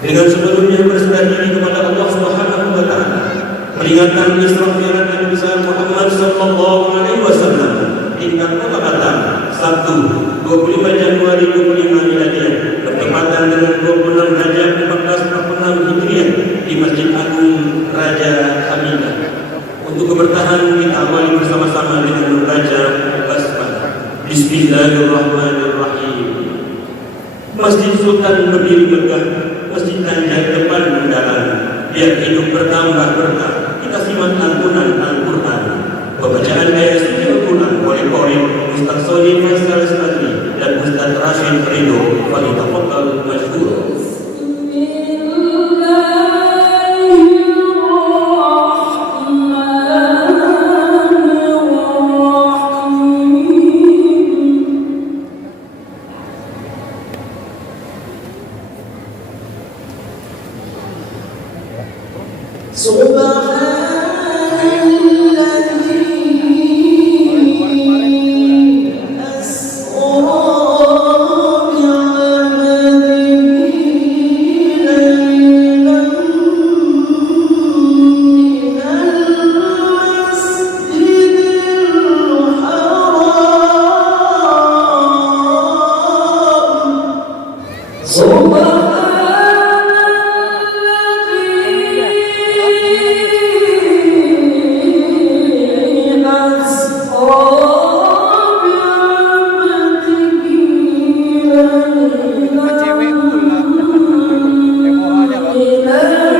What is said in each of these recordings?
dengan sebelumnya berserah diri kepada Allah Subhanahu wa taala, peringatan Isra Mi'raj Nabi besar Muhammad sallallahu alaihi wasallam tingkat Kota Batam, Sabtu 25 Januari 25 Miladiah bertepatan dengan 26 Rajab 1446 Hijriah di Masjid Agung Raja Hamidah. Untuk keberkahan kita awali bersama-sama dengan membaca basmalah. Bismillahirrahmanirrahim. Masjid Sultan berdiri megah, masjid Tanjak depan mendalam, biar hidup bertambah berkah. Kita simak lantunan Al-Quran. Pembacaan ayat suci Al-Quran oleh Qori Ustaz Sodi Faisal Sadri dan Ustaz Rashid Ridho. Falitafaddal masykur. وآتيناه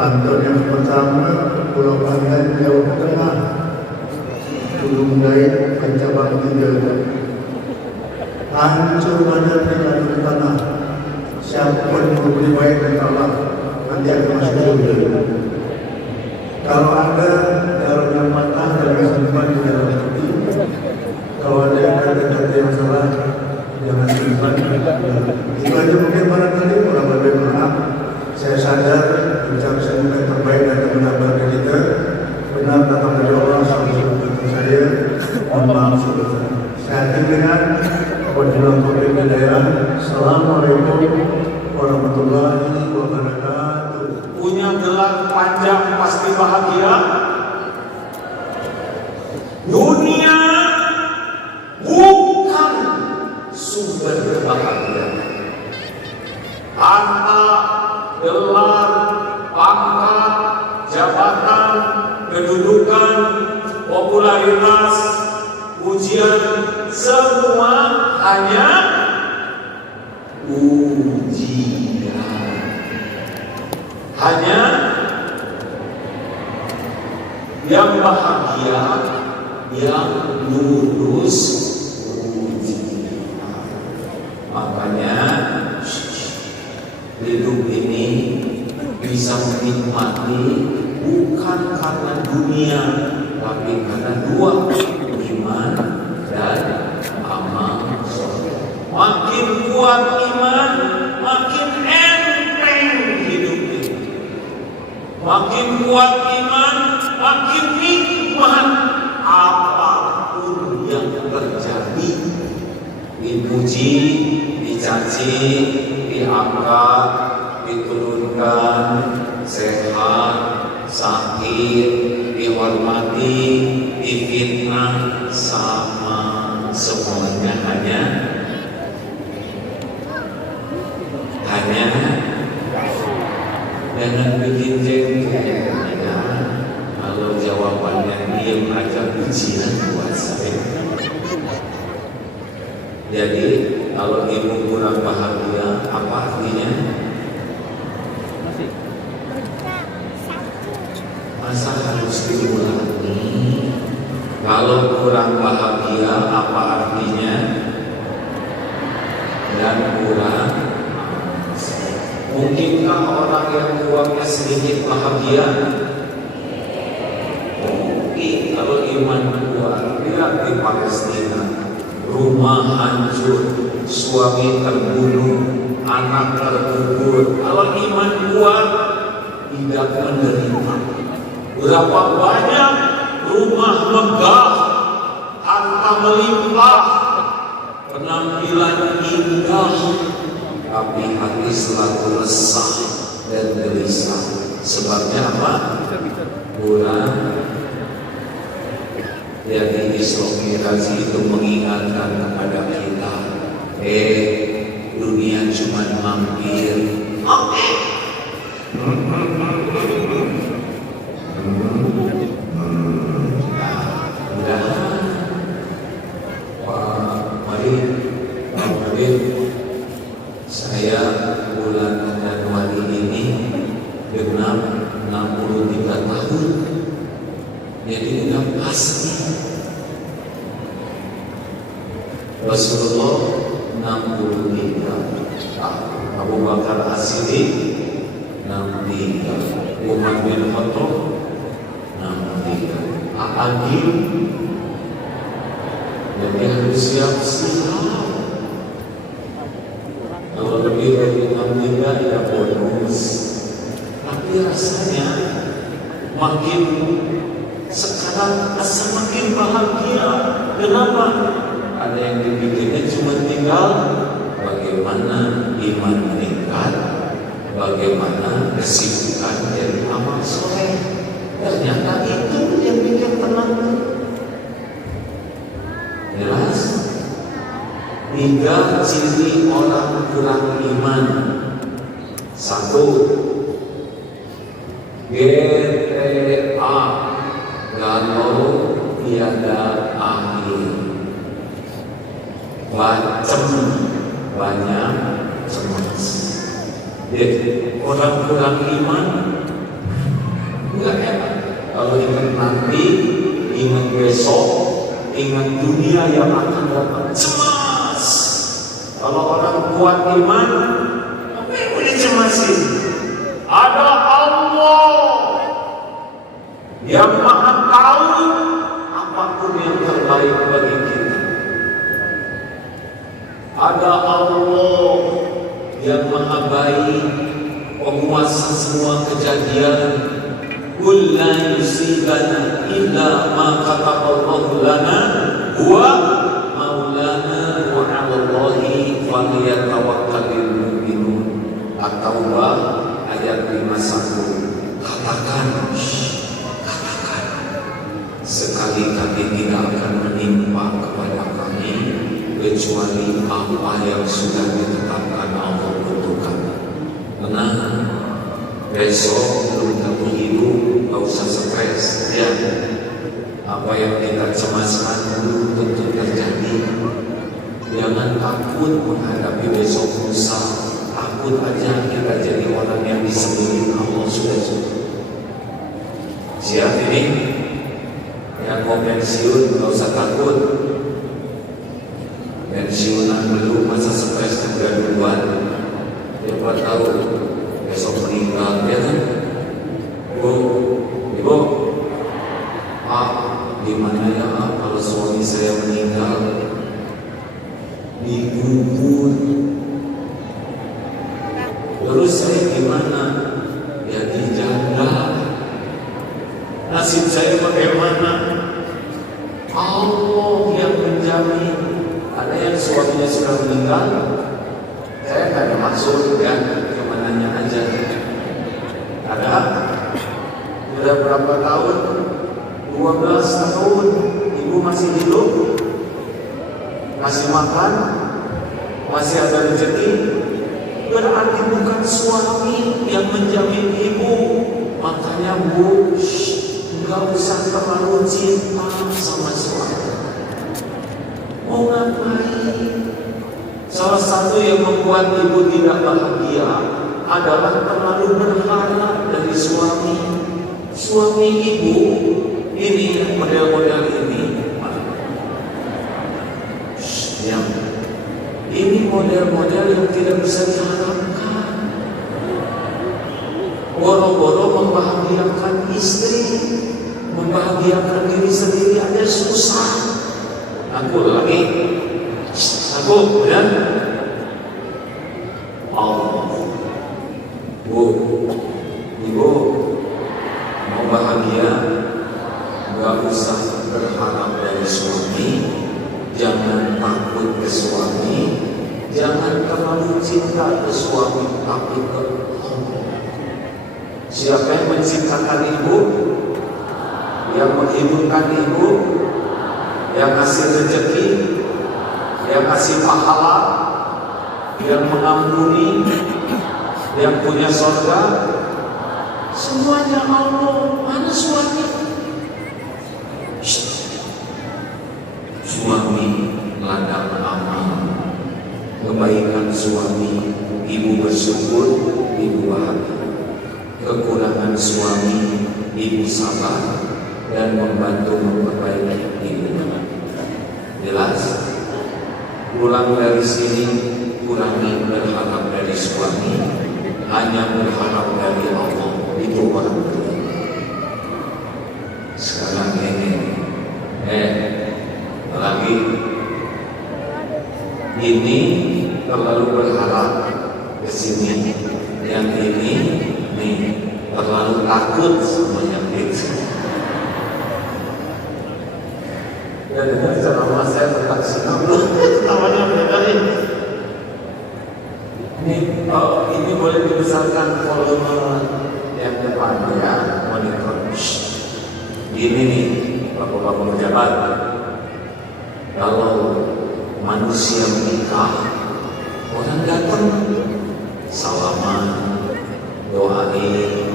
Pantun yang pertama, Pulau Pandan Jawa Tengah, Gunung Daik, Pencabang 3. Hancur badan di tanah. Siapa pun berbudi baik dan Allah, nanti akan masuk surga. Kalau ada darah yang patah dan simpan di dalam hati, kalau ada kata-kata yang salah, jangan simpan. Itu aja mungkin barangkali kurang lebih maaf. Saya sadar ucapan yang terbaik dan terbenar dari kita benar datang dari Allah SWT. Saya mohon maaf sebelumnya. Saya dengan wabillahi taufiq wal hidayah. Assalamualaikum warahmatullahi wabarakatuh. Punya gelar panjang pasti bahagia. Dunia bukan sumber kebahagiaan. Harta, gelar, pangkat, jabatan, kedudukan, popularitas, pujian, semua hanya ujian. Hanya yang bahagia, yang lulus ujian. Makanya hidup ini bisa menikmati bukan karena dunia, tapi karena dua, iman dan amal soleh. Makin kuat iman, makin enteng hidup ini. Makin kuat iman, makin nikmat apapun yang terjadi. Dipuji, dicaci, diangkat, diturunkan, sehat, sakit, dihormati, difitnah, sama semuanya hanya Jangan bikin jengkel. Kalau jawabannya diam aja, ujian buat saya. Jadi kalau ibu kurang bahagia, apa artinya? Masa harus diulangi? Kalau kurang bahagia, apa artinya? Dan kurang. Mungkinkah orang yang uangnya sedikit bahagia? Mungkin. Kalau iman kuat, lihat di Palestina, rumah hancur, suami terbunuh, anak terkubur. Kalau iman kuat, tidak menderita. Berapa banyak rumah megah, harta melimpah, penampilan indah, tapi hati selalu resah dan gelisah. Sebabnya apa? Kurang. Jadi Isra Mi'raj itu mengingatkan kepada kita, dunia cuma mampir. Oke. Mari, saya bulan Januari ini genap 63 tahun. Jadi udah pasti Rasulullah 63 tahun, Abu Bakar As-Siddiq 63, Umar bin Khattab 63, Agil. Jadi harus siap-siap. Kalau lebih dari 63 ya bonus. Tapi rasanya makin sekarang semakin bahagia. Kenapa? Ada yang dipikirnya cuma tinggal bagaimana iman meningkat, bagaimana kesibukan dari amal soleh. Ternyata itu yang bikin tenang. Jelas? 3 ciri orang kurang iman. 1, GTA, galau tiada akhir, bacem, banyak cemas. Jadi orang kurang iman enggak enak. Kalau ingat nanti, ingat besok, ingat dunia yang akan datang, cemas. Kalau orang kuat iman, apa yang mau dicemasin? Ada Allah yang maha tahu apapun yang terbaik bagi kita. Ada Allah yang maha baik, penguasa semua kejadian. Qul la yusibana illa ma kataballahu lana huwa maulana wa 'ala Allahi falyatawakkalul mu'minun. At-Taubah ayat 51. Katakan, sekali kami tidak akan menimpa kepada kami kecuali apa yang sudah ditetapkan Allah tentukan. Tenang, besok belum tentu hidup, gak usah stres. Ya, apa yang kita cemaskan belum tentu terjadi. Jangan takut menghadapi besok lusa. Takut aja kita jadi orang yang disembunyikan Allah sudah cukup. Siap ini? Yang mau pensiun gak usah takut. Pensiunan belum, masa stres juga duluan. Siapa tahu besok meninggal, ya kan? Ibu, Pak, gimana ya kalau suami saya meninggal? Dikubur. Terus saya gimana? Ya dijaga. Nasib saya bagaimana? Allah yang menjamin. Ada yang suaminya sudah meninggal, saya tidak ada maksud ya, cuma nanya aja. Ada? Sudah berapa tahun? 12 tahun. Ibu masih hidup? Masih makan? Masih ada rezeki? berarti bukan suami yang menjamin ibu. Makanya Bu, nggak usah terlalu cinta sama suami. Mau ngapain? Salah satu yang membuat ibu tidak bahagia adalah terlalu berharap dari suami. Suami ibu ini model-model ini. Diam. Ini model-model yang tidak bisa diharapkan. Boro-boro membahagiakan istri, membahagiakan diri sendiri aja susah. Aku lagi, aku ya. Allah, Bu, ibu mau bahagia, nggak usah berharap dari suami. Jangan takut ke suami, jangan terlalu cinta ke suami, tapi ke Allah. Siapa yang menciptakan ibu, yang menghidupkan ibu, yang kasih rezeki, yang kasih pahala, yang mengampuni, yang punya surga, semuanya Allah. Mana suami? Suami ladang amal, kebaikan suami, ibu bersyukur, ibu bahagia. Kekurangan suami, ibu sabar dan membantu memperbaiki ibu. Jelas? Pulang dari sini, kurangi berharap dari suami, hanya berharap dari Allah. Itu orang tua. Sekarang ini, lagi ini terlalu berharap ke sini, yang ini nih terlalu takut sama yang itu. Dan dengan ceramah saya tentang sinabung, namanya berbeda. Ini boleh dibesarkan volume yang depan ya, monitor. Ini nih, bapak-bapak pejabat. Kalau manusia menikah, orang datang salaman, doain,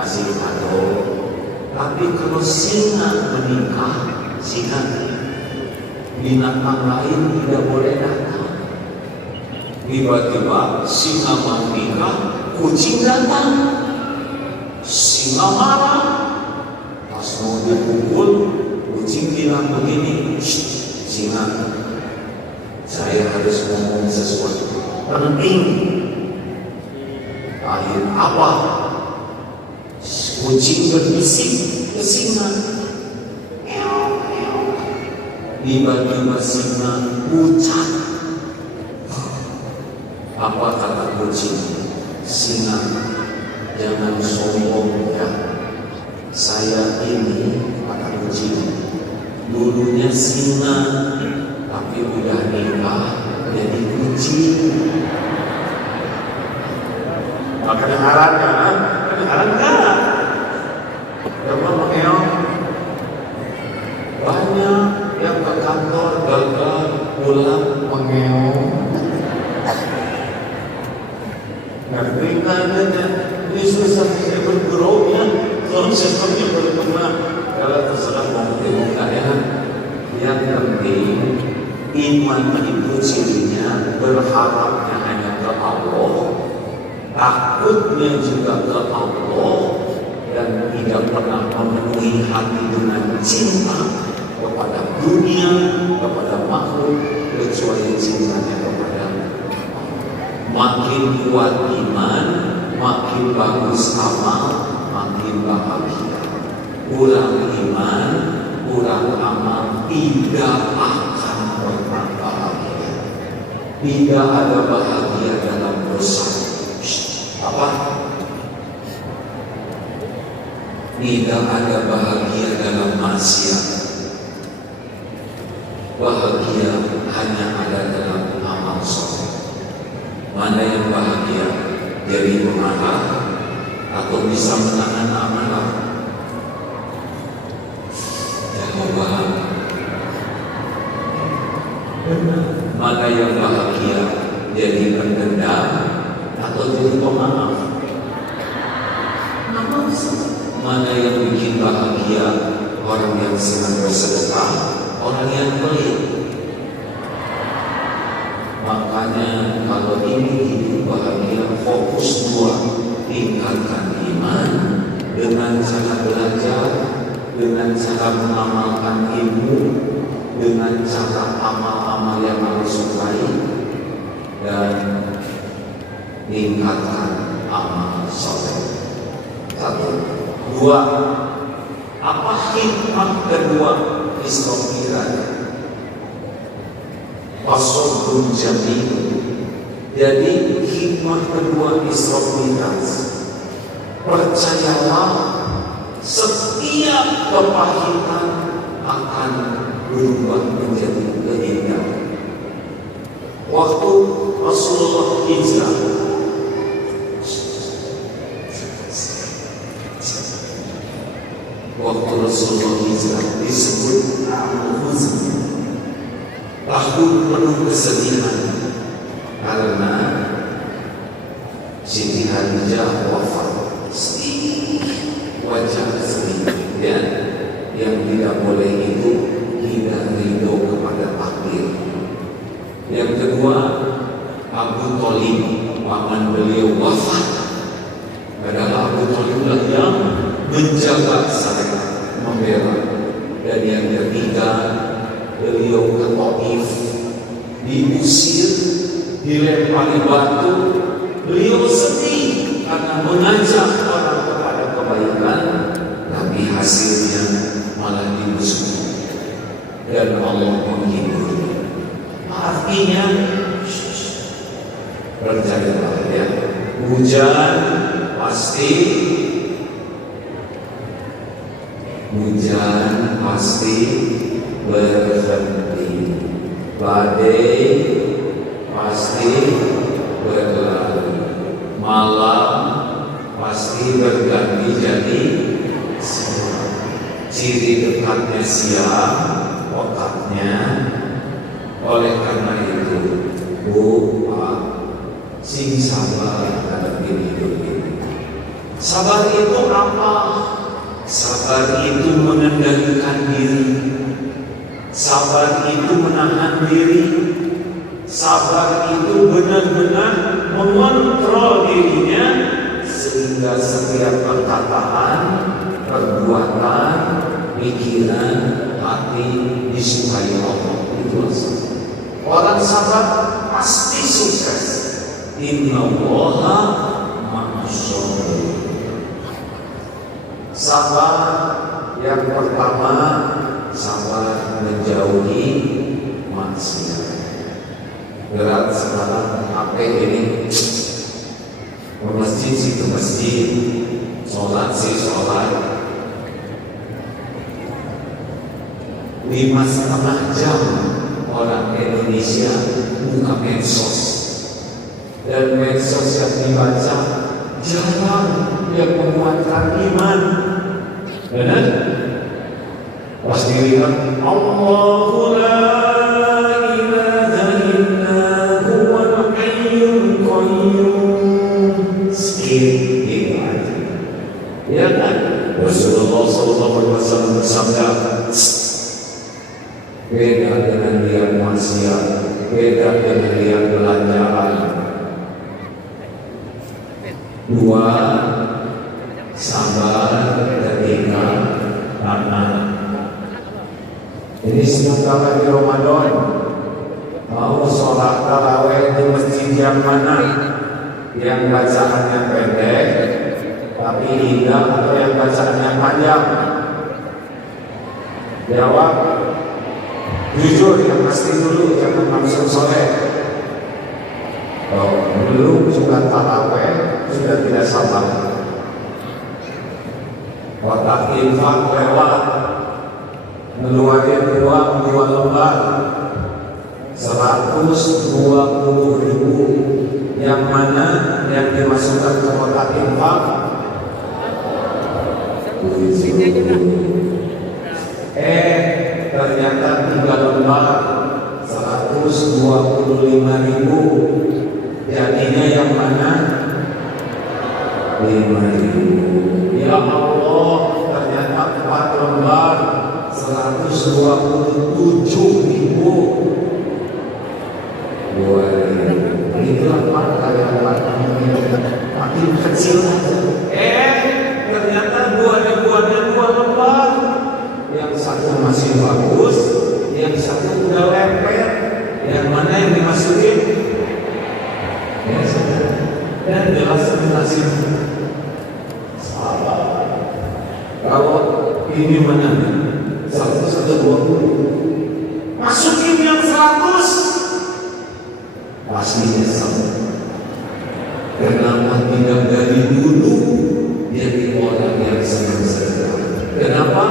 kasih kado. Tapi kalau singa menikah, singa, binatang lain tidak boleh datang. Tiba-tiba singa mau nikah, kucing datang, singa marah. Pas mau dipukul, kucing bilang begini, singa, saya harus ngomong sesuatu penting. Akhir apa? Kucing berbisik ke singa. Tiba-tiba singa ucap. Apa kata kucing? Singa, jangan sombong ya. Saya ini, kata kucing, dulunya singa, tapi udah nikah jadi kucing. Kedengaran kan? Kedengaran kan? Coba mengeong. Banyak yang ke kantor gagal pulang mengeong. Ngerti kan? Ini susah saya bergurau ya. Kalau sistemnya berkembang, kalau terserah mau dibuka ya. Yang penting iman itu cirinya berharapnya hanya ke Allah, takutnya juga ke Allah, dan tidak pernah memenuhi hati dengan cinta kepada dunia, kepada makhluk, kecuali cintanya kepada Allah. Makin kuat iman, makin bagus amal, makin bahagia. Kurang iman, kurang amal, tidak akan pernah bahagia. Tidak ada bahagia dalam dosa. Apa? Tidak ada bahagia dalam maksiat. Bahagia hanya ada dalam amal soleh. Mana yang bahagia? Jadi pengarah atau bisa menahan amanah? Jawaban. Mana yang bahagia? Jadi pendendam atau jadi pemaaf? Mana yang bikin bahagia? Orang yang senang bersedekah, orang yang pelit. Makanya kalau ingin hidup bahagia, fokus dua: tingkatkan iman dengan cara belajar, dengan cara mengamalkan ilmu, dengan cara amal-amal yang harus sukai, dan tingkatkan amal soleh. Satu, dua. Apa hikmah kedua Isra Mi'raj? Fasobun jamil. Jadi hikmah kedua Isra Mi'raj, percayalah setiap kepahitan akan berubah menjadi keindahan. Waktu Rasulullah hijrah, disebut Al-Huzn, tahun penuh kesedihan, karena Siti Khadijah wafat. Wajah sedih, ya. Yang tidak boleh itu tidak ridho kepada takdir. Yang kedua, Abu Thalib, paman beliau wafat. Padahal Abu Thalib lah yang menjaga syariat, membela. Dan yang ketiga, beliau ke Taif, diusir, dilempari batu. Beliau sedih karena mengajak orang kepada kebaikan, tapi hasilnya malah dimusuhi. Dan Allah menghibur. Artinya, percayalah ya, hujan pasti berhenti, badai pasti berlalu, malam pasti berganti jadi siang. Ciri dekatnya siang, otaknya. Oleh karena itu, sing sabar hadapi hidup ini. Sabar itu apa? Sabar itu mengendalikan diri. Sabar itu menahan diri. Sabar itu benar-benar mengontrol dirinya, sehingga setiap perkataan, perbuatan, pikiran, hati disukai Allah. Itu orang sabar pasti sukses. Innallaha ma'as-sabirin. Sabar yang pertama, sabar menjauhi maksiat. Berat sekarang HP ini, ke masjid sih ke masjid, sholat sih sholat. 5,5 jam orang Indonesia buka medsos, dan medsos yang dibaca jarang yang menguatkan iman. Benar? Pasti lihat Allahu la ilaha illa huwal hayyul qayyum. Sedikit itu aja. Ya kan? Rasulullah SAW bersabda, beda dengan lihat maksiat, beda dengan lihat belanjaan. Dua, sabar ketika taat. Ini sebentar lagi Ramadan. Mau sholat tarawih di masjid yang mana? Yang bacaannya pendek tapi indah, atau yang bacaannya panjang? Jawab jujur, yang pasti dulu, jangan langsung soleh. Oh, belum juga tarawih sudah tidak sabar. Kotak infak lewat, ngeluarin uang 2 lembar 120.000. Yang mana yang dimasukkan ke kotak infak? Ternyata 3 lembar 125.000. Jadinya yang mana? 5.000. Ya Allah, ternyata 4 lembar 127.000. 2.000. Itulah Pak, kalian makin kecil aja. Ternyata 2 lembar. Yang satu masih bagus, yang satu udah lempet. Yang mana yang dimasukin? Ya sudah. Dan jelas nasib sahabat. Kalau ini mana? 120. Masukin yang 100. Pasti nyesel. Kenapa tidak dari dulu jadi orang yang senang sedekah? Kenapa?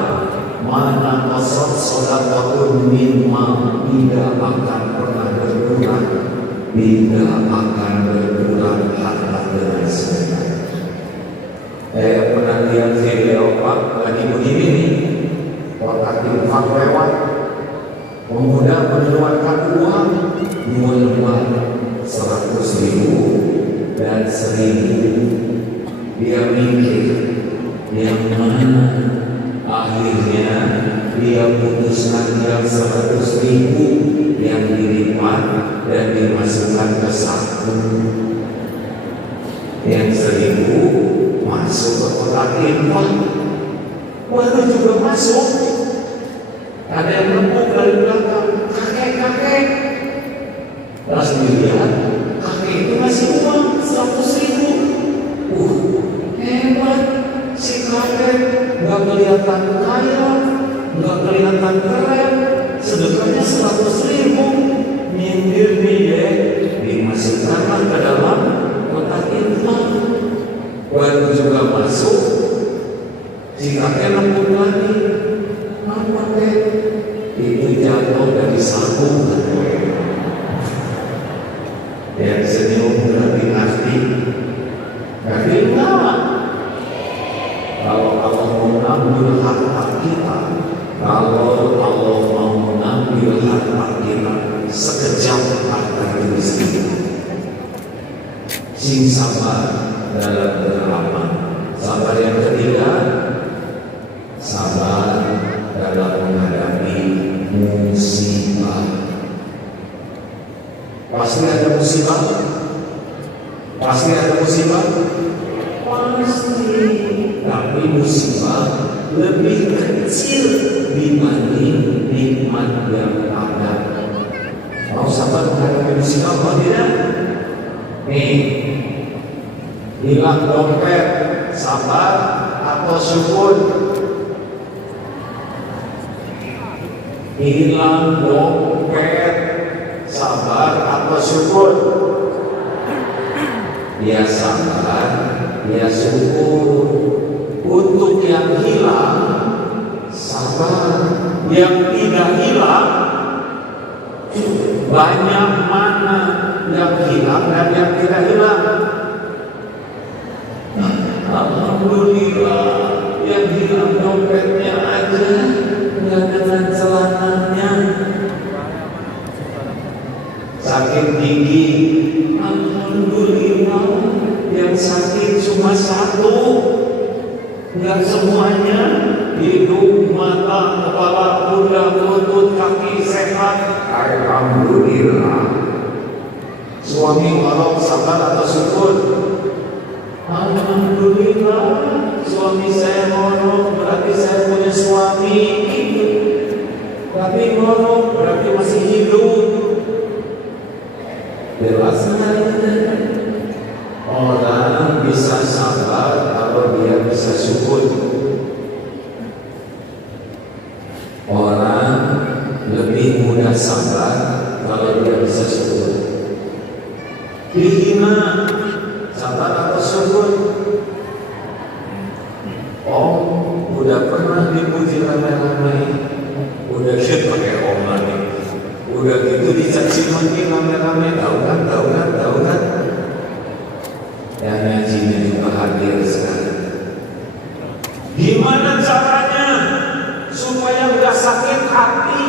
Mana qasad shadaqatun mimma tidak akan pernah berkurang, tidak akan berkurang harta dengan sedekah. Saya pernah lihat video Pak lagi begini nih, kotak infak lewat, pemuda mengeluarkan uang 2 lembar 100.000 dan 1.000. Dia mikir yang mana, akhirnya dia putuskan yang 100.000 yang dilipat dan dimasukkan ke saku. Yang 1.000 masuk ke kotak infak, baru juga masuk. Ada yang nempuk dari belakang, kakek. Pas dilihat, kakek itu ngasih uang 100.000. Hebat si kakek, nggak kelihatan kaya, nggak kelihatan keren, sedekahnya 100.000. Nyindir dia, dimasukkanlah ke dalam kotak infak. Baru juga masuk, si kakek nempuk lagi. Apa itu jatuh dari saku. Yang senyum berarti arti. Berarti enggak. Kalau Allah mau mengambil harta kita, kalau Allah mau mengambil harta kita, sekejap harta itu sendiri. Sing sabar dalam beramal. Sabar yang ketiga, sabar dalam menghadapi musibah. Pasti ada musibah. Pasti. Tapi musibah lebih kecil dibanding nikmat yang ada. Mau sabar menghadapi musibah atau tidak? Nih, hilang dompet, sabar atau syukur? Hilang dompet, sabar atau syukur? Dia sabar, dia syukur. Untuk yang hilang, sabar. Yang tidak hilang, banyak mana yang hilang dan yang tidak hilang. Alhamdulillah, yang hilang dompetnya aja, nggak dengan celananya. Sakit gigi, alhamdulillah, yang sakit cuma satu, nggak semuanya. Hidung, mata, kepala, pundak, lutut, kaki sehat, alhamdulillah. Suami ngorok, sabar atau syukur? Alhamdulillah, suami saya ngorok, berarti saya punya suami. Tapi ngorok berarti masih hidup. Jelas orang bisa sabar kalau dia bisa syukur. Orang lebih mudah sabar kalau dia bisa syukur. Dihina, sabar atau syukur? Oh, udah pernah dipuji ramai-ramai, udah gitu pakai oman, udah gitu dicaci maki ramai-ramai, tahu kan? Yang ngajinya juga hadir sekarang. Gimana caranya supaya nggak sakit hati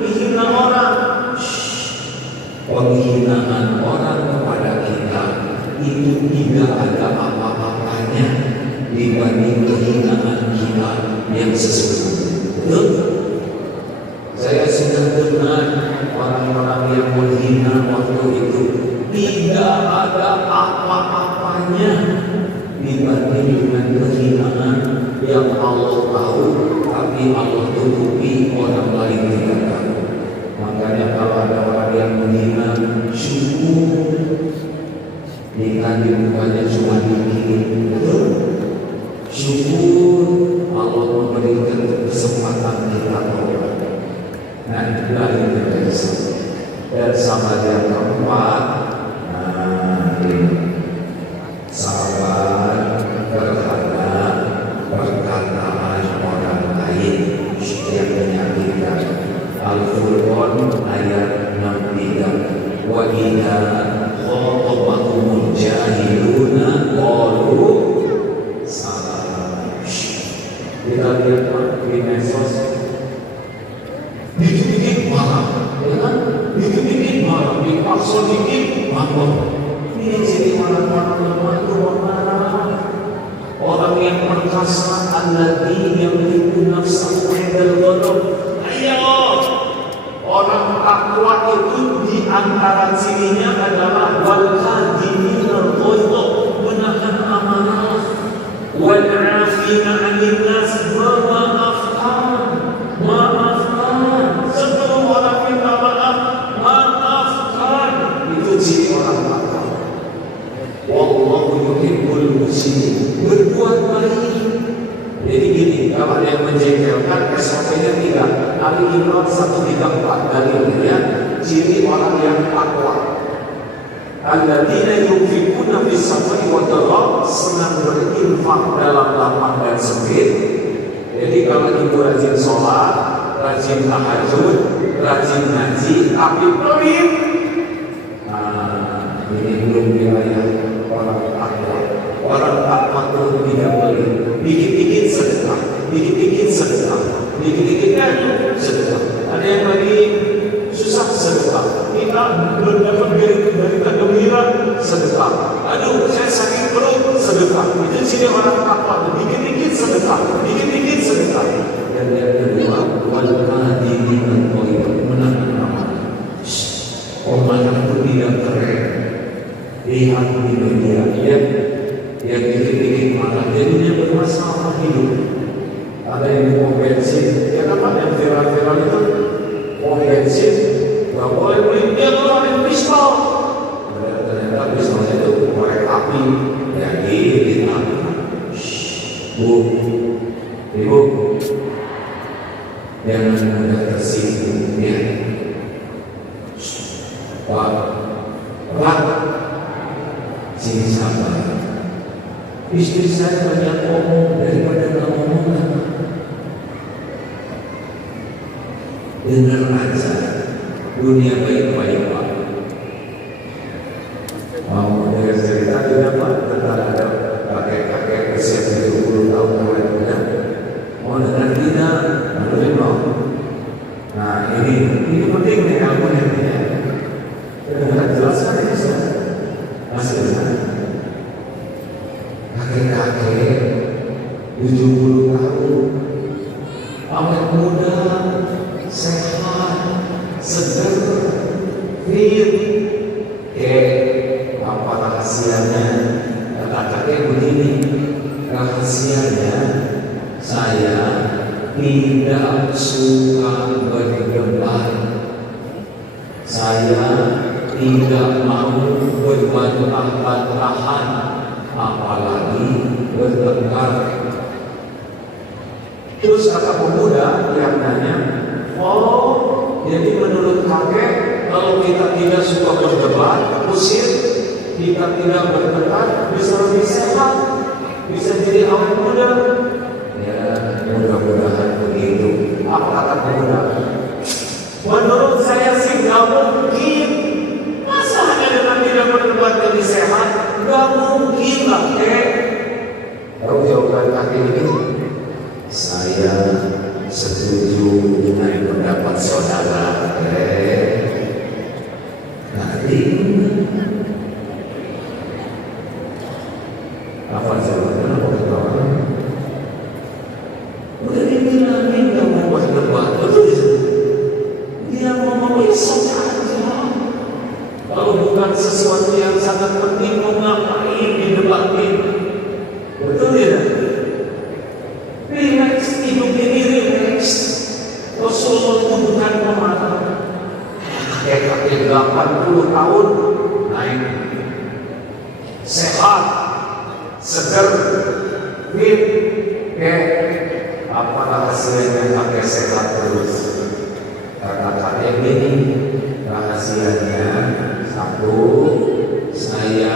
dihina orang? Penghinaan orang kepada kita itu tidak ada apa-apanya. dibanding kehinaan kita yang sesungguhnya. Betul? Saya sudah dengar orang-orang yang menghina waktu itu tidak ada apa-apanya dibanding dengan kehinaan yang Allah tahu, tapi Allah tutupi, orang lain tidak tahu. Makanya kalau ada orang yang menghina, syukur, dikandung bukannya cuma dikit, betul? Syukur Allah memberikan kesempatan kita tobat. Nah, itulah yang terjadi. Dan sama yang keempat, sabar terhadap perkataan orang lain yang menyakitkan. Al-Furqan ayat 63. Wa idza khatabahumul jahiluna qalu salam. Kita lihat di medsos, dikit-dikit marah, ya kan? Dikit-dikit marah, dipaksa dikit marah. Ini jadi marah-marah orang yang perkasa, alladzi yamliku nafsahu 'indal ghadab. Ayo, orang takwa itu di antara cirinya adalah wal kadhimina al-ghaidha, menahan amarah, wal 'afina 'anil nas, maafkan sebelum orang minta maaf, maafkan. Itu ciri orang takwa. Wallahu yuhibbul muhsinin, berbuat baik. Jadi gini, kalau ada yang menjengkelkan, SOP-nya tidak. Ali Imran 134 dalilnya ciri orang yang takwa. Alladzina yunfiquna fis sarra'i wad dharra, senang berinfak dalam lapang dan sempit. Jadi kalau ibu rajin sholat, rajin tahajud, rajin ngaji, tapi pelit. Nah, ini belum wilayah orang takwa. Orang takwa itu tidak pelit. Dikit-dikit sedekah, dikit-dikit sedekah, dikit-dikit sedekah. Ada yang lagi susah sedekah. Kita belum dapat berita gembira sedekah. Aduh, saya sakit perut sedekah. Itu ciri orang takwa. Dikit-dikit sedekah, dikit-dikit sedekah. Dan yang kedua, wal kadhimina al-ghaidha, menahan amarah. Orang itu tidak keren. Lihat di media, yang dikit-dikit marah, jadinya bermasalah hidup. Ada yang mau bensin, ya kan yang viral-viral itu mau bensin, nggak boleh beli, dia keluarin pistol. Ternyata pistolnya itu korek api, yang gigit api. Bu, ibu, jangan mudah tersinggung, ya. Pak, sini sabar. Istri saya banyak ngomong daripada nggak ngomong kan. Dengar aja, dunia baik-baik Pak. Mau dengar cerita tidak Pak tentang ada kakek-kakek usia 70 tahun mulai muda? Mau dengar tidak? Belum mau. Nah ini penting nih ilmunya ya. Dengar jelaskan ini Ustaz. Masih benar. Kakek-kakek 70 tahun, awet muda, sehat, segar, fit. Apa rahasianya? Kata kakek begini, rahasianya saya tidak suka berdebat. Saya tidak mau berbantah-bantahan, apalagi bertengkar. Terus kata pemuda yang nanya, oh jadi menurut kakek kalau kita tidak suka berdebat, usir, kita tidak bertengkar, bisa lebih sehat, bisa jadi awet muda. Ya mudah-mudahan begitu. Apa kata pemuda? Menurut saya sih gak mungkin. Masa hanya dengan tidak berdebat jadi sehat? Gak mungkin lah, Tahu jawaban kakek ini? Saya setuju dengan pendapat saudara, Nanti apa jawabannya? Apa ketawa? buat sesuatu yang sangat penting, mau ngapain didebatin? Betul ya? Relax, hidup ini relax. Rasulullah itu bukan pemarah. Kakek 80 tahun naik, sehat, seger, fit, apa rahasianya kakek sehat terus? Kata kakek ini, rahasianya satu, saya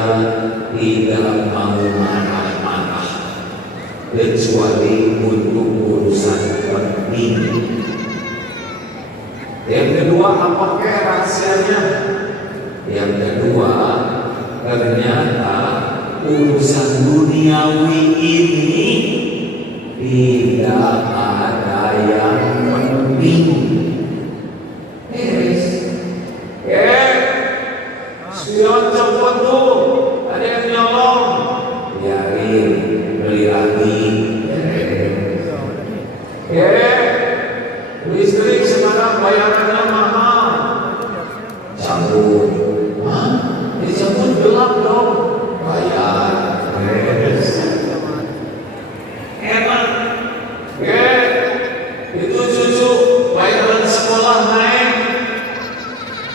tidak mau marah-marah kecuali untuk urusan penting. Yang kedua, apa rahasianya? Yang kedua, ternyata urusan duniawi ini tidak ada yang penting. Sudah cepat tuh, ada yang nyolong, biarin, beli lagi. Listrik sekarang bayarannya mahal, cabut, dicabut gelap dong, bayar. Enak, itu cucu bayaran sekolah naik,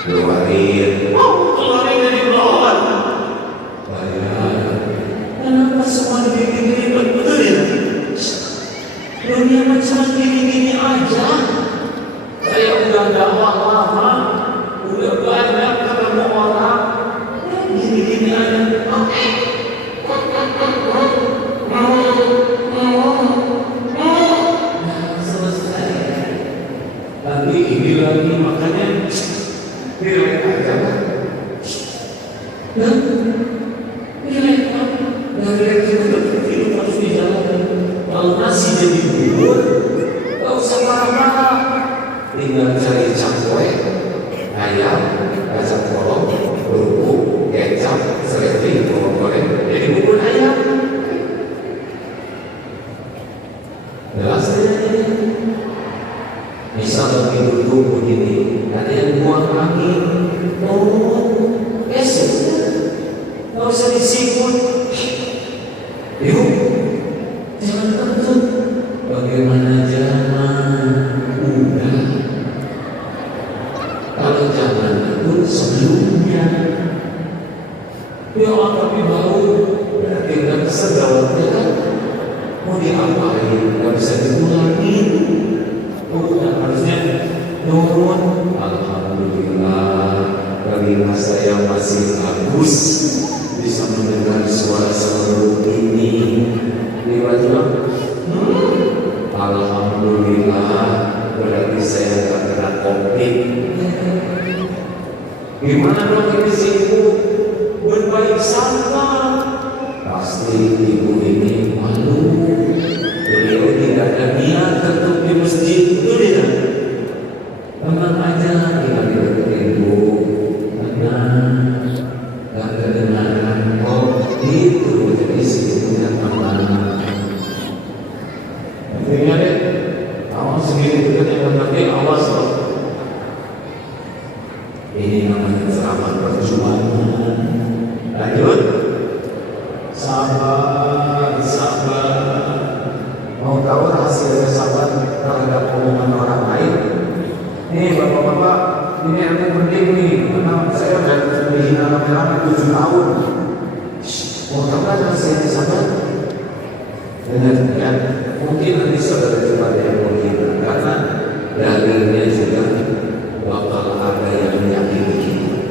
keluarin. Keluarin dari bawah. Bayar. Kenapa semua gini-gini betul ya? Dunia macam gini-gini aja. Saya udah dakwah lama, udah banyak ketemu orang, gini-gini aja. Selesai. Nanti ini lagi makanya relax aja lah. Relax apa? Relax itu harus dijalankan. Kalau masih jadi bubur, gak usah marah-marah. Tinggal cari cakwe, ayam, kacang polong, kerupuk, kecap, seledri, bawang goreng, jadi bubur ayam. Jelas ya? Misal lagi duduk begini, ada yang buang angin, besok, gak usah disikut. Yuk, jangan kentut. Bagaimana zaman? Udah. Kalau zaman itu sebelumnya, ya tapi baru berarti nggak bisa jawabnya kan? Mau diapain? Nggak bisa diulangin. Udah harusnya turun. Alhamdulillah, telinga saya masih bagus, bisa mendengar suara seperti ini. Tiba-tiba, alhamdulillah, berarti saya tak kena COVID. Gimana dong ini sibuk berbaik sangka? Pasti ibu ini malu. Beliau tidak ada niat untuk di masjid, betul tidak? Tenang aja, tinggal deketin ibu. Tenang, gak kedengaran kok. Itu jadi sibuknya tenang. Intinya deh, awas segini dekat yang penting awas loh. Ini namanya ceramah perjuangan. Lanjut. Sabar, sabar. Mau tahu hasilnya sabar terhadap omongan orang lain? Nih bapak-bapak, ini yang penting nih, karena saya udah dihina rame-rame 7 tahun. Mau tahu kan hasilnya sabar? Dengar ya, mungkin nanti saudara coba yang menghina, karena dalilnya juga bakal ada yang menyakiti kita.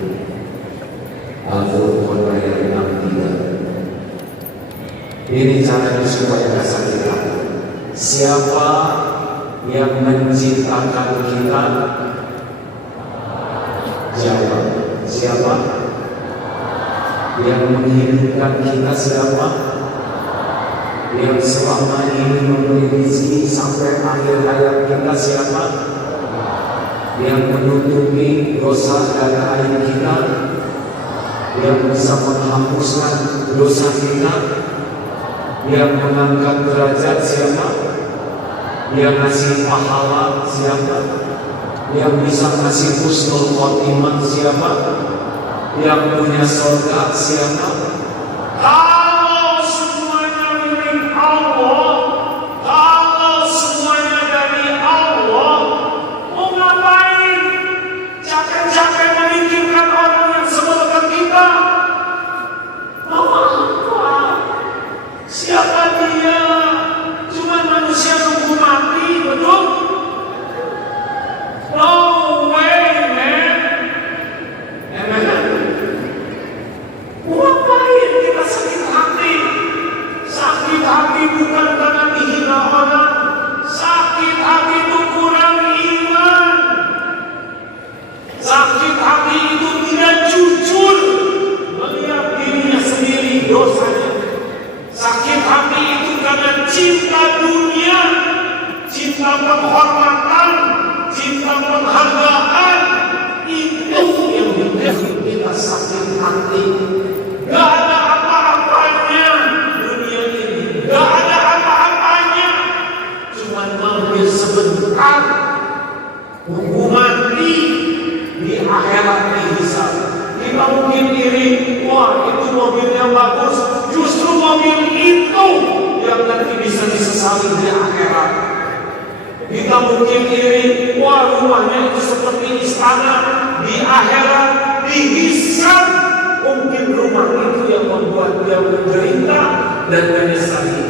Al-Furqan ayat 63. Ini caranya supaya gak sakit hati. Siapa yang menciptakan kita? Jawab. Siapa? Yang menghidupkan kita siapa? Yang selama ini memberi rezeki sampai akhir hayat kita siapa? Yang menutupi dosa dan aib kita, yang bisa menghapuskan dosa kita, yang mengangkat derajat siapa? Yang ngasih pahala siapa? Yang bisa ngasih husnul khotimah siapa? Yang punya surga siapa? Kalau semuanya milik Allah, kalau semuanya dari Allah, mau ngapain? Capek-capek memikirkan orang yang sebelum kita. Mau apa? Siapa dia? Cuma manusia nunggu mati, betul? No way, man. Ngapain kita sakit hati? Sakit hati bukan karena dihina orang. Sakit hati itu kurang iman. Sakit hati itu tidak jujur melihat dirinya sendiri dosanya. Sakit hati itu karena cinta dunia, cinta penghormatan, cinta penghargaan. Itu yang bikin kita sakit hati. Gak ada apa-apanya dunia ini, gak ada apa-apanya, cuma mampir sebentar, tunggu mati, di akhirat dihisab. Kita mungkin iri, wah itu mobil yang bagus, justru mobil itu yang nanti bisa disesali di akhirat. Kita mungkin iri, wah rumahnya itu seperti istana, di akhirat dihisab. Mungkin rumah itu yang membuat dia menderita dan menyesali.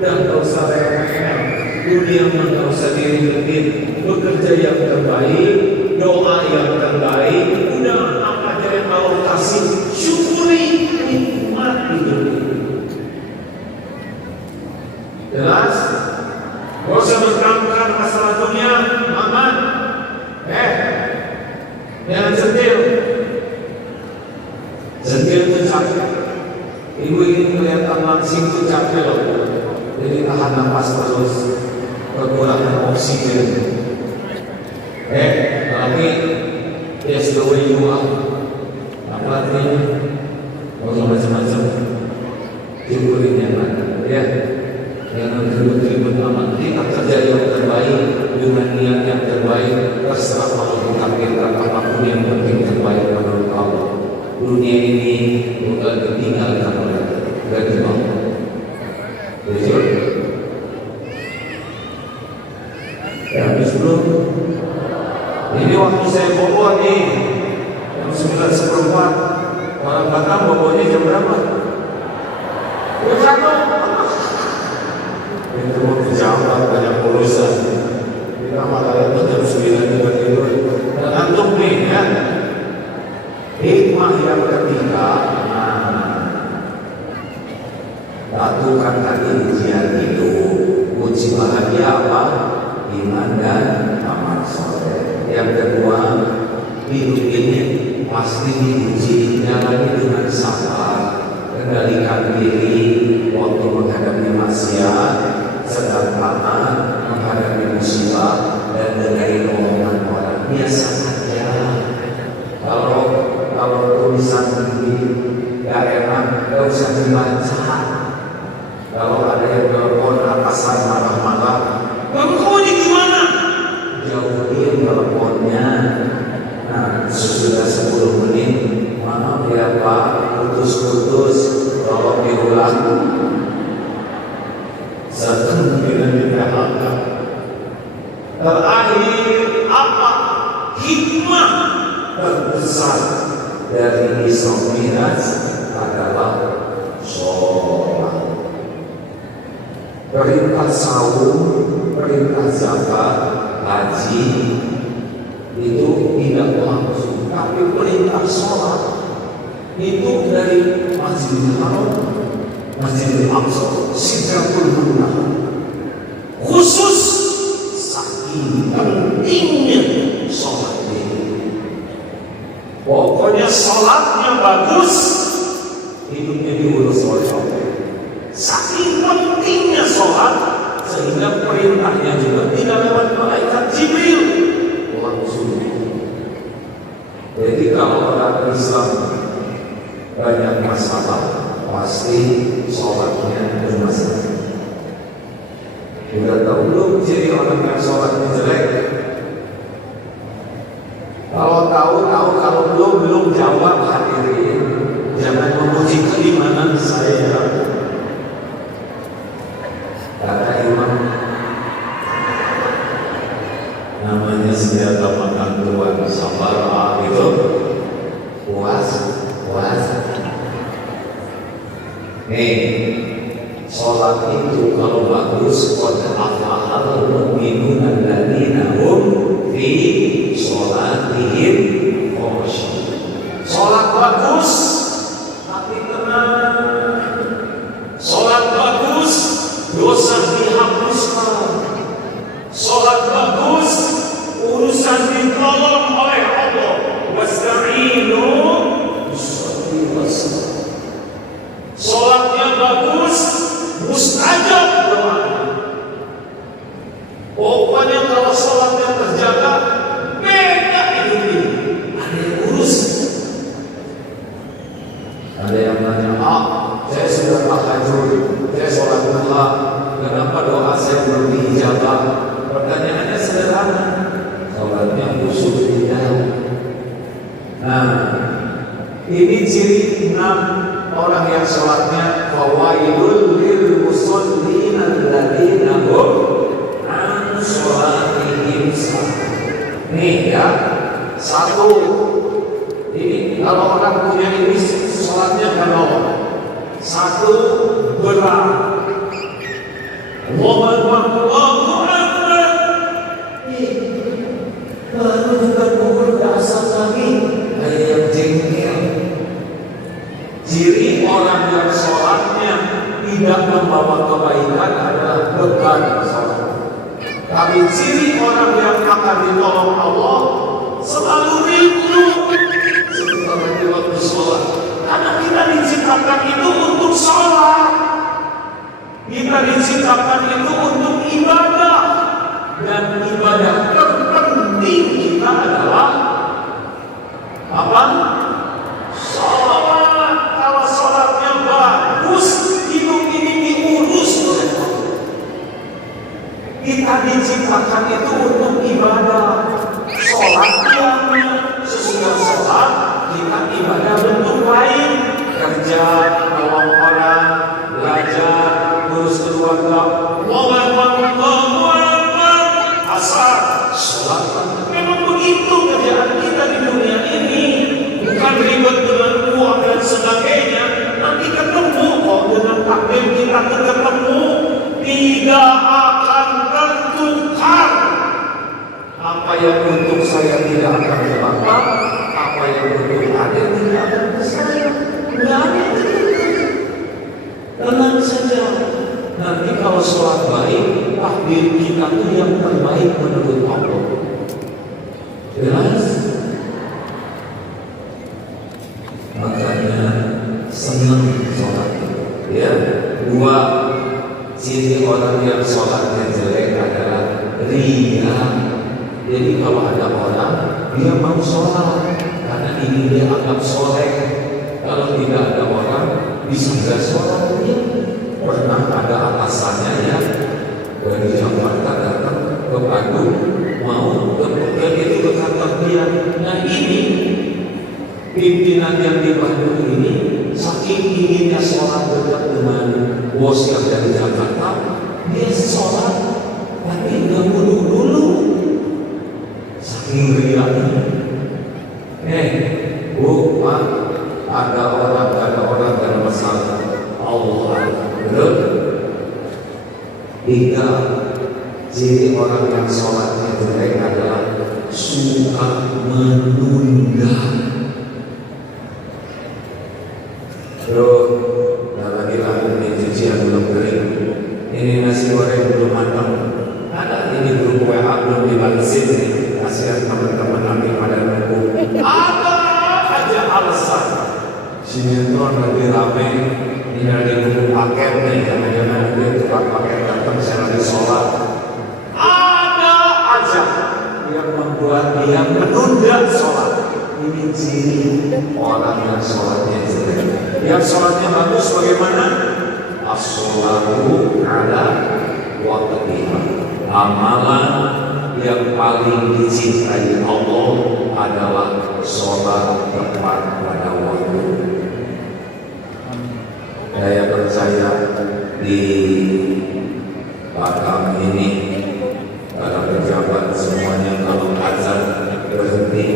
Dan tak usah remeh, dunia tak usah diribetin, bekerja yang terbaik, doa yang terbaik, udah apa aja yang Allah kasih, syukuri, nikmati hidup. Jelas? Gak usah bertengkar masalah dunia, aman. Jangan sentil. Sentil itu capek. Ibu ingin kelihatan langsing itu capek loh. Jadi tahan nafas terus, kekurangan oksigen. Tapi yes the way you are. Apa artinya? Kalau macam-macam, syukurin yang ada. Ya, jangan ribut-ribut amat. Kita kerja yang terbaik dengan niat yang terbaik. Terserah Allah mentakdirkan apapun yang penting terbaik menurut Allah. Dunia ini bukan ditinggalkan oleh dari Allah. Betul? Ya, habis belum? Ini waktu saya bawa nih jam 9:04. Orang Batam bawanya jam berapa? Jam 1. Itu mau dijawab banyak urusan. Kita malah itu jam 9 juga tidur. Dan antum nih ya. Hikmah yang ketiga, lakukan tadi ujian itu. Uji bahagia apa? Iman dan amal soleh. Yang kedua, hidup ini pasti diuji, jalani dengan sabar, kendalikan diri waktu menghadapi maksiat, sedang taat menghadapi musibah, dan dengarin omongan orang. Biasa saja. Kalau tulisan ini gak enak, gak usah dibaca. Kalau ada yang telepon atasan marah-marah, kamu ini gimana? Jauhin teleponnya. Nah, sudah 10 menit, maaf ya Pak, putus-putus, tolong diulang. Satu dengan PHK. Terakhir apa? Hikmah terbesar dari Isra Mi'raj adalah sholat. Perintah saum, perintah zakat, haji itu tidak langsung, tapi perintah sholat itu dari Masjidil Haram, Masjidil Aqsa, Sidratul Muntaha. Khusus saking pentingnya sholat ini. Pokoknya sholatnya bagus, hidupnya diurus oleh Allah. Saking pentingnya sholat, sehingga perintahnya juga tidak lewat malaikat Jibril, langsung. Jadi kalau orang Islam banyak masalah, pasti sholatnya bermasalah. Sudah tahu belum ciri orang yang sholatnya jelek? Kalau tahu tahu kalau belum jawab hadirin, jangan memuji keimanan saya. Kata imam, namanya senjata makan tuan sabar itu puas. Nih, sholat itu kalau bagus, qad aflahal mu'minun alladzina hum fi sholatihim khashi'un. Sholat bagus, tapi tenang. Sholat bagus, dosa dihapuskan. Sholat bagus, urusan ditolong oleh Allah. Wasta'inu bis-sabri was-sabar. Sholatnya bagus, mustajab doanya. Pokoknya kalau sholatnya terjaga, beda hidup ini. Ada yang urus. Ada yang nanya, saya sudah tahajud, saya sholat duha, kenapa doa saya belum diijabah? Pertanyaannya sederhana, sholatnya khusyuk tidak. Nah, ini ciri 6 orang yang sholatnya fawailul lil musallin alladzina hum an sholatihim sahun. Nih ya, 1. Ini kalau orang punya ini sholatnya kalau 1 berat. Allahu Akbar, Allahu Akbar. Baru juga kubur dasar lagi, kayak yang jengkel. Ciri orang yang sholatnya tidak membawa kebaikan adalah beban sholat. Tapi ciri orang yang akan ditolong Allah selalu rindu setelah di waktu sholat. Karena kita diciptakan itu untuk sholat. Kita diciptakan itu untuk ibadah. Dan ibadah terpenting kita adalah apa? Sholat. Kalau sholatnya bagus, hidup ini diurus oleh Allah. Kita diciptakan itu untuk ibadah. Sholatnya sesudah sholat, kita ibadah bentuk lain. Kerja, nolong orang, belajar, ngurus keluarga. Asal sholat. Memang begitu kerjaan kita di dunia ini. Bukan ribet dengan uang dan sebagainya. Nanti ketemu kok dengan takdir kita ketemu. Tidak akan tertukar. Apa yang untuk saya tidak akan berbapak, apa yang untuk ada tidak akan bersaya. Tenang saja. Nanti kalau sholat baik, takdir kita itu yang terbaik menurut Allah. Jelas? Makanya senang sholat itu. Ya. 2, ciri orang yang sholatnya jelek adalah ria. Jadi kalau ada orang dia mau sholat karena ini dia anggap soleh. Kalau tidak ada orang bisa nggak sholat dia. Pernah ada atasannya ya dari Jakarta datang ke Bandung mau kemudian itu ke kantor dia. Nah ini pimpinan yang di Bandung ini saking inginnya sholat dekat dengan bos yang dari Jakarta, dia sholat tapi nggak wudu dulu. Saking riaknya. Bu, Pak, ada orang dalam masalah. Allah Akbar. 3, ciri orang yang sholatnya jelek adalah suka menunda. Lagi ini cucian belum kering. Ini nasi goreng belum matang. Ada ini grup WA belum dibalesin nih. Kasihan teman-teman kami pada nunggu. Ada aja alasan. Sinetron lagi rame. Ini lagi nunggu paket nih. Jangan-jangan dia tukang paket datang saya lagi sholat. Ada aja yang membuat dia menunda sholat. Ini ciri orang yang sholatnya jelek. Yang sholatnya bagus bagaimana? As-sholatu ala waqtiha. Amalan yang paling dicintai Allah adalah sholat tepat pada waktu. Saya percaya di Batam ini para pejabat semuanya kalau azan berhenti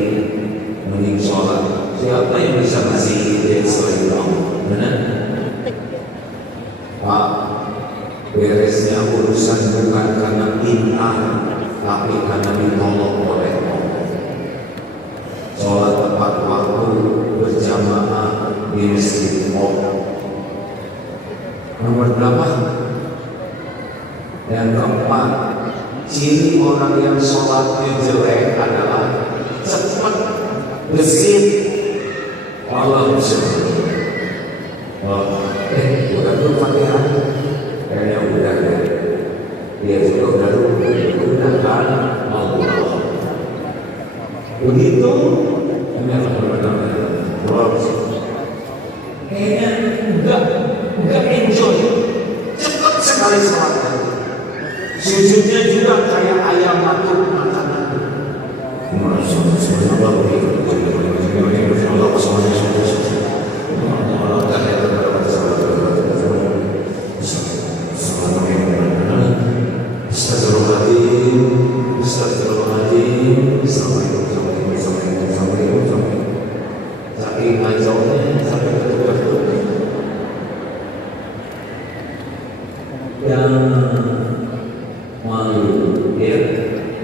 mending sholat. Siapa yang bisa ngasih ide selain Allah? Benar? Pak, beresnya urusan bukan karena pintar, tapi karena ditolong oleh Allah. Sholat tepat waktu berjamaah di masjid Allah. Nomor berapa? Yang keempat, ciri orang yang sholatnya jelek adalah cepat gesit. Allah udah tuh Fatihah, kayaknya udah deh. Dia juga udah kan Allah. Begitu, kayaknya enggak enjoy. Cepat sekali sholatnya. Sujudnya juga kayak ayam matuk makanan.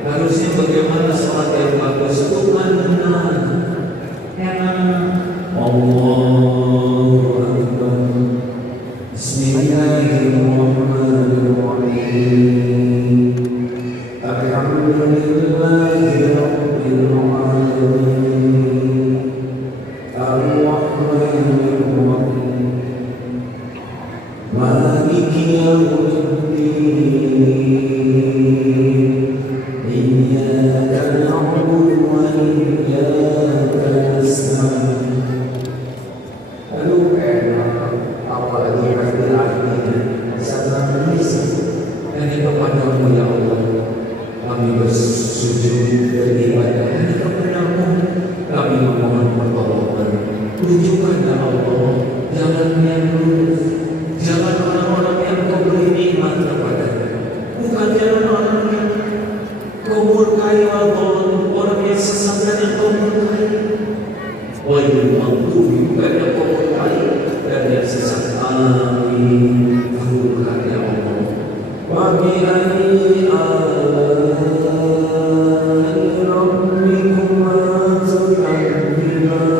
Harusnya bagaimana sholat yang bagus itu benar. Allahu Akbar. Bismillahirrahmanirrahim. Alhamdulillahirabbil alamin. Ar-Rahmanir-Rahim. Maliki yaumiddin. Tunjukkanlah Allah jalan yang lurus, jalan orang-orang yang kau beri nikmat kepadanya, bukan jalan orang yang kau murkai, orang yang sesat dan yang kau murkai. Wailul maghdubi, bukan yang kau murkai dan yang sesat. Amin. Kabulkan ya Allah. Wa bi ayyi ala'i rabbikuma tukadziban.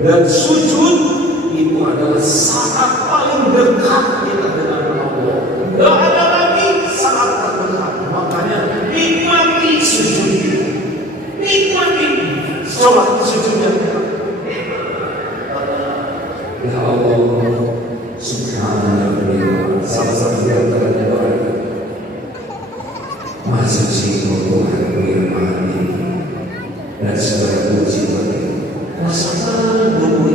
Dan sujud itu adalah saat paling dekat kita dengan Allah. Tidak ada lagi saat terdekat. Makanya nikmati sujud itu. Nikmati sholat sujudnya. Ya Allah, subhanallah. Salah satu di antaranya doa. Maha suci Tuhan yang Maha Tinggi dan segala puji bagi masalah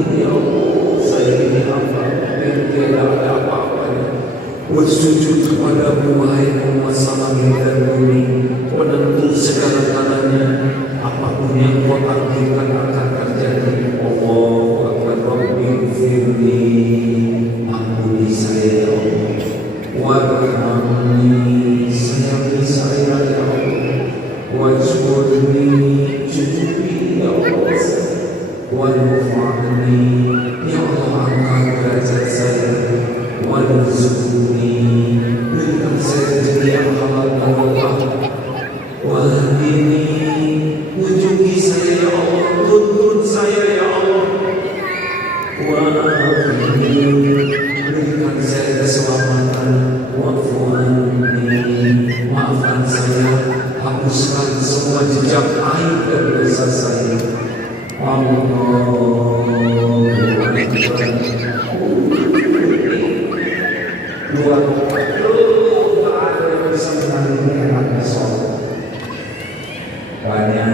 ya Allah, saya ini hamba yang tidak ada apa-apanya. Bersujud kepadamu wahai penguasa langit dan bumi, penentu segala-galanya. Apapun yang kau takdirkan akan terjadi. Allahu Akbar. Rabbi firli, ampuni saya ya Allah. Warhamni, sayangi saya ya Allah. Wajburni, cukupi ya Allah. Warhamni, ya Allah, angkat derajat saya. Warzuqni, berikan saya rezeki yang halal dan berkah. Wahdini selesai. Allah dua tak ada yang bisa menandingi enaknya sholat. Banyak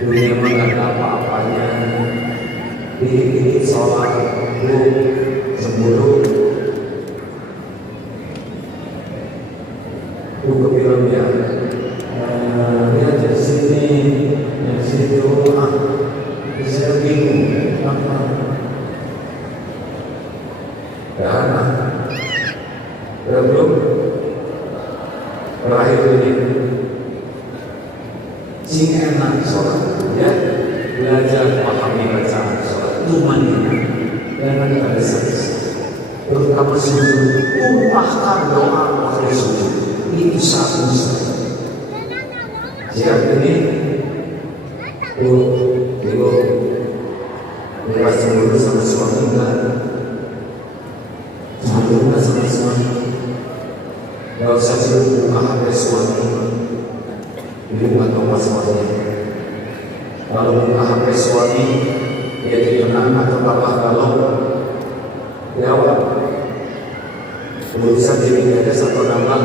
dunia mah apa-apanya, dikit-dikit sholat, cemburu. Ke film ya, dia di sini, di situ, bisa bingung apa? Karena belum berakhir ini, sing enak sholat, ya belajar pahami bacaan sholat, tumanina, jangan ada stres. Terutama sujud, tumpahkan doa waktu sujud. Itu satu siap ini ibu beras cemburu sama suami enggak, cemburu enggak sama suami, enggak usah sibuk buka HP suami, ibu enggak tahu passwordnya. Kalau buka HP suami dia dikenang atau apa kalau jawab tulisan jadi ada satu nama.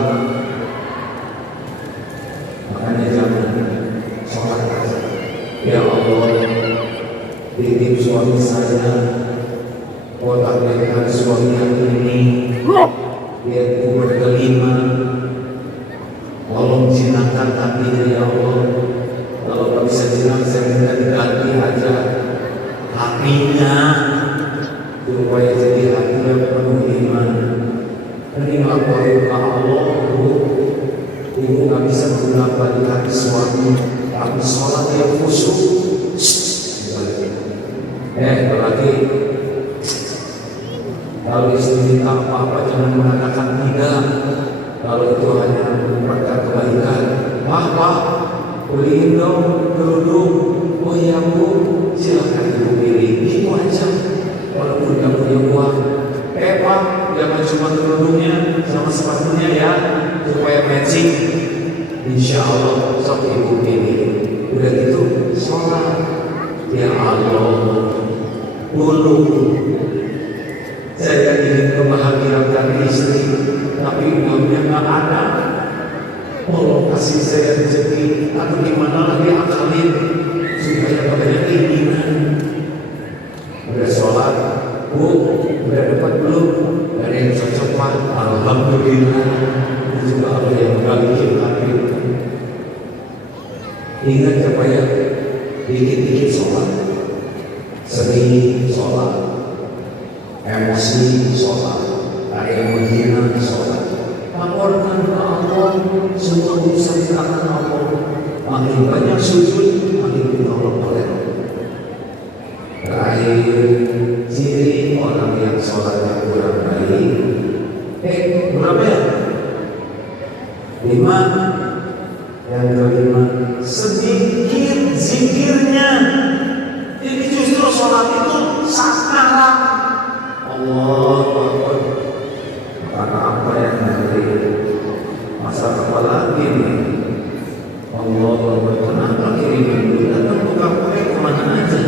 Makanya jangan sholat aja. Ya Allah, titip suami saya, takdirkan suami yang ini, dia umur kelima. Tolong jinakkan hatinya ya Allah. Kalau tak bisa jinak, saya minta diganti aja hatinya, supaya jadi hati yang penuh iman. Terima kasih Allah. Ibu nggak bisa mengapa di hati suami, tapi sholat yang khusyuk. Apalagi kalau istri minta apa-apa jangan mengatakan tidak. Kalau itu hanya merupakan kebaikan. Pak, beliin dong kerudung. Oh iya bu, silakan ibu pilih. Itu aja. Walaupun nggak punya uang. Pak, jangan cuma kerudungnya sama sepatunya ya, supaya matching. Insya Allah sok ibu pilih. Udah gitu sholat. Ya Allah, dulu saya ingin membahagiakan istri, tapi uangnya nggak ada. Tolong kasih saya rezeki atau gimana lagi akalin supaya banyak keinginan. Udah sholat, bu, udah dapat belum? Ada yang cocok pak? Alhamdulillah. Juga ada yang balikin hati. Ingat supaya dikit-dikit sholat, sedih sholat, emosi sholat, ada yang menghina sholat. Laporkan ke Allah, semua bisa di tangan Allah. Makin banyak sujud, makin ditolong oleh Allah. Terakhir, ciri orang yang sholatnya kurang baik. Berapa ya? 5. Yang kelima, sedikit zikirnya. Jadi justru sholat itu sakarat. Allahu Akbar. Karena apa yang nanti masa apa lagi nih? Allahu Akbar. Kenapa kiriman itu datang bukan pakai kemana aja?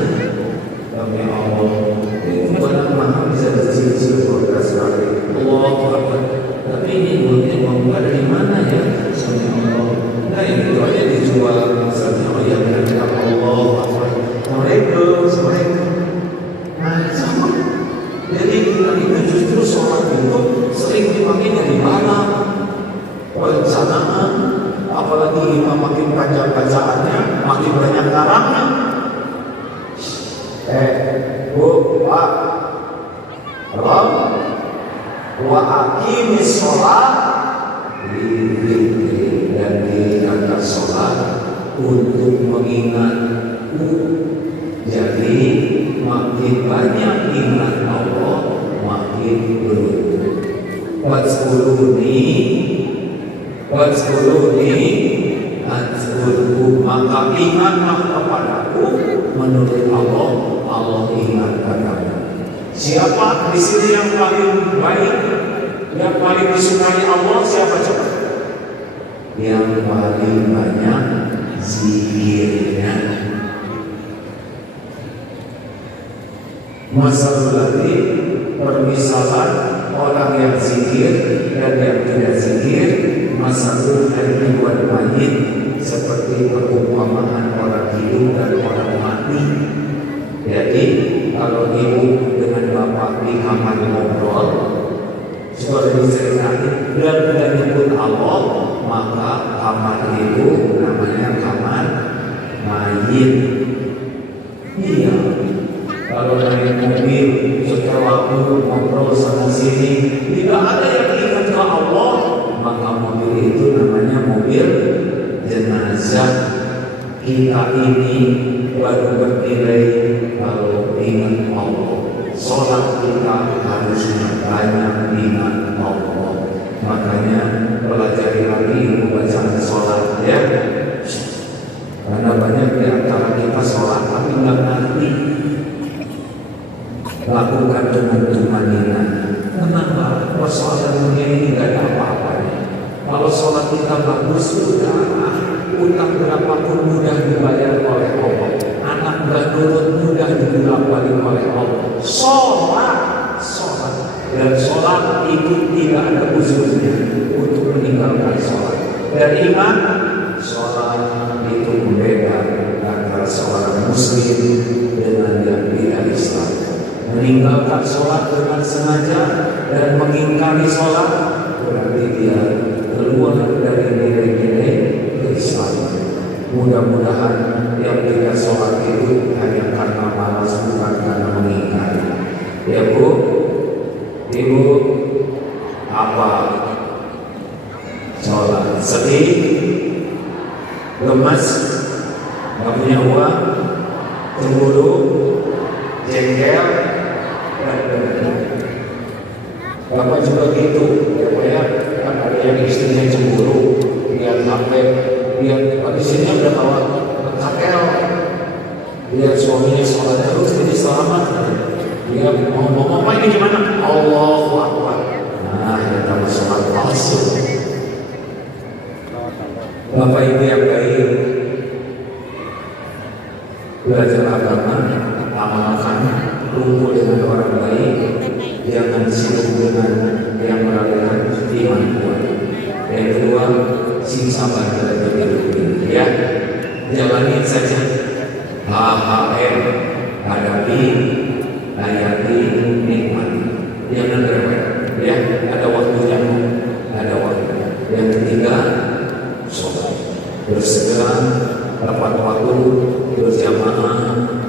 Demi Allah, itu barang mahal bisa bercicil berkas kali. Allahu Akbar. Tapi ini duitnya mau dari mana ya? Sama Allah. Nah itu aja dijual. Misalnya oh ya benar Allah. Assalamualaikum. Nah sama. Jadi kita itu justru sholat itu sering dipakai di mana? Pelaksanaan. Apalagi imam makin panjang bacaannya, makin banyak karangnya. Bu, Pak, Rom, wa aqimis sholat, dan diangkat sholat untuk mengingatku. Jadi makin banyak ingat Allah, makin beruntung. Wadzkuruni adzkurku, maka ingatlah kepadaku. Menurut Allah, Allah ingatkan kamu. Siapa di sini yang paling baik, yang paling disukai Allah? Siapa coba? Yang paling banyak zikirnya. Masalah lagi permisalan orang yang zikir dan yang tidak zikir. Masalah ribuan mayit seperti perumpamaan orang hidup dan orang mati. Jadi kalau ibu dengan bapak di kamar ngobrol, seperti diceritakan dan tidak nyebut Allah, maka kamar itu namanya kamar mayit. Iya. Kalau naik mobil setelah ngobrol sana sini tidak ada yang ingat ke Allah, maka mobil itu namanya mobil jenazah. Kita ini baru bernilai kalau ingat Allah. Sholat kita harusnya banyak ingat Allah. Makanya pelajari lagi ilmu bacaan sholat ya. Karena banyak di antara kita sholat tapi nggak ngerti. Lakukan dengan tumanina. Kenapa? Persoalan dunia ini nggak ada apa-apanya. Kalau sholat kita bagus sudah, utang berapapun mudah dibayar oleh Allah. Anak nggak nurut mudah dibolak-balik oleh Allah. Sholat, dan sholat itu tidak ada uzurnya untuk meninggalkan sholat. Dan iman, sholat itu berbeda antara seorang muslim dengan yang tidak Islam. Meninggalkan sholat dengan sengaja dan mengingkari sholat berarti dia keluar dari nilai-nilai keislaman. Mudah-mudahan yang tidak sholat itu hanya karena malas, bukan karena mengingkari. Ya Bu, Ibu, apa sholat? Sedih, lemas, nggak punya uang, cemburu, jengkel, Bapak juga gitu, ya kan ada yang istrinya cemburu, lihat HP, lihat kondisinya udah bawa KTL, lihat suaminya sholat terus jadi selamat, dia ngomong apa ini gimana? Allahu Akbar. Nah, kita sholat palsu. Bapak Ibu yang baik, belajar agama, amalkan, kumpul dengan orang baik. Jangan sibuk dengan yang meragukan iman kuat. Yang kedua, sing sabar dalam hidup ini. Ya, jalani saja. HHM, hadapi, hayati, nikmat. Jangan rewel. Ya, ada waktunya. Ada waktu. Yang ketiga, sholat. Bersegera, tepat waktu, berjamaah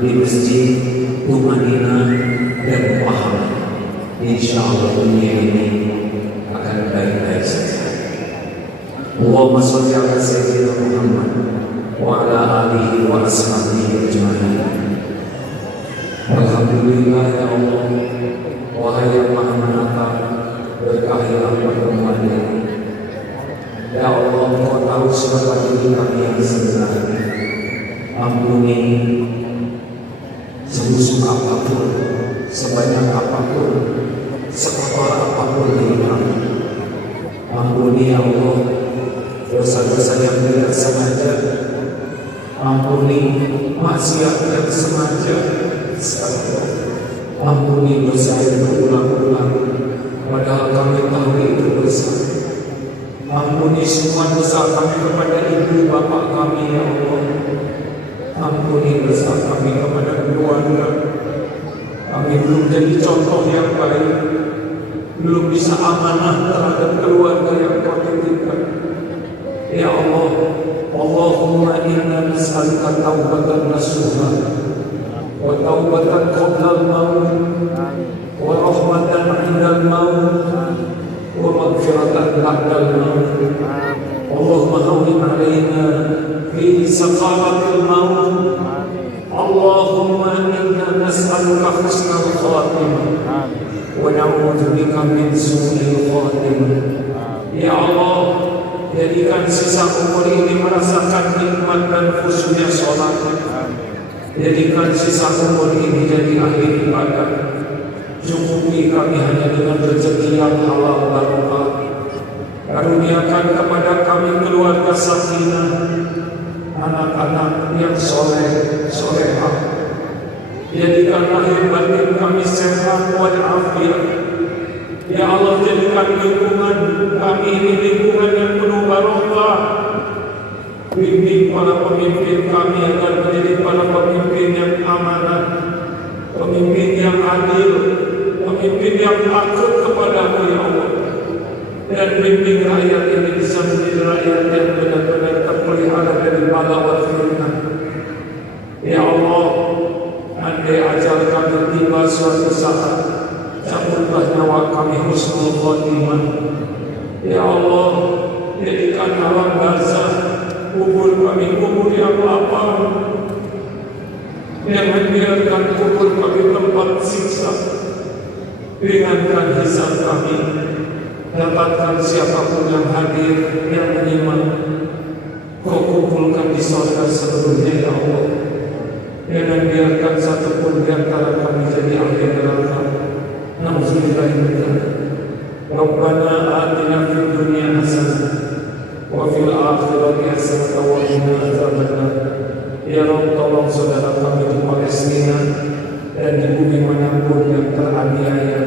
di masjid, tumanina dan paham. Insya Allah dunia ini akan baik-baik saja. Allahumma sholli ala sayyidina Muhammad wa ala alihi wa ashabihi ajma'in. Alhamdulillah ya Allah, wahai yang maha menatap, berkahilah pertemuan ini. Ya Allah, Engkau tahu siapa diri kami yang sebenarnya. Ampuni sebusuk apapun, sebanyak apapun, sekotor apapun diri kami. Ampuni ya Allah dosa-dosa yang tidak sengaja. Ampuni maksiat yang sengaja. Ampuni dosa yang berulang-ulang padahal kami tahu itu dosa. Ampuni semua dosa kami kepada ibu bapak kami ya Allah. Ampuni dosa kami kepada keluarga. Kami belum jadi contoh yang baik, belum bisa amanah terhadap keluarga yang Kau titipkan. Ya Allah, Allahumma inna nas'aluka taubatan nasuha wa taubatan qabla al-maut wa rahmatan 'inda al-maut wa maghfiratan ba'da al-maut. Allahumma hawwin 'alaina fi saqalatil maut. Allahumma inna nas'aluka husnal khatimah wa na'udzu bika min su'il khatimah. Ya Allah, jadikan sisa umur ini merasakan nikmat dan khusyuknya sholat. Jadikan sisa umur ini jadi ahli ibadah. Cukupi kami hanya dengan rezeki yang halal barokah. Karuniakan kepada kami keluarga sakinah, anak-anak yang soleh, solehah. Jadikan lahir batin kami sehat walafiat. Ya Allah, jadikan lingkungan kami ini lingkungan yang penuh barokah. Bimbing para pemimpin kami agar menjadi para pemimpin yang amanah, pemimpin yang adil, pemimpin yang takut kepada-Mu ya Allah. Dan bimbing rakyat ini bisa menjadi rakyat yang benar-benar terpelihara dari bala wa fitnah. Ya Allah, andai ajal kami tiba suatu saat, cabutlah nyawa kami husnul khotimah. Ya Allah, jadikan alam barzah kubur kami kubur yang lapang, jangan biarkan kubur kami tempat siksa. Ringankan hisab kami, dapatkan siapapun yang hadir, yang menyimak, Kau kumpulkan di surga seluruhnya ya Allah. Jangan biarkan satupun di antara kami jadi ahli neraka. Nauzubillah min dzalik. Rabbana atina fid dunya hasanah wa fil akhirati hasanah wa qina adzabannar. Ya Rabb, tolong saudara kami di Palestina dan di bumi manapun yang teraniaya,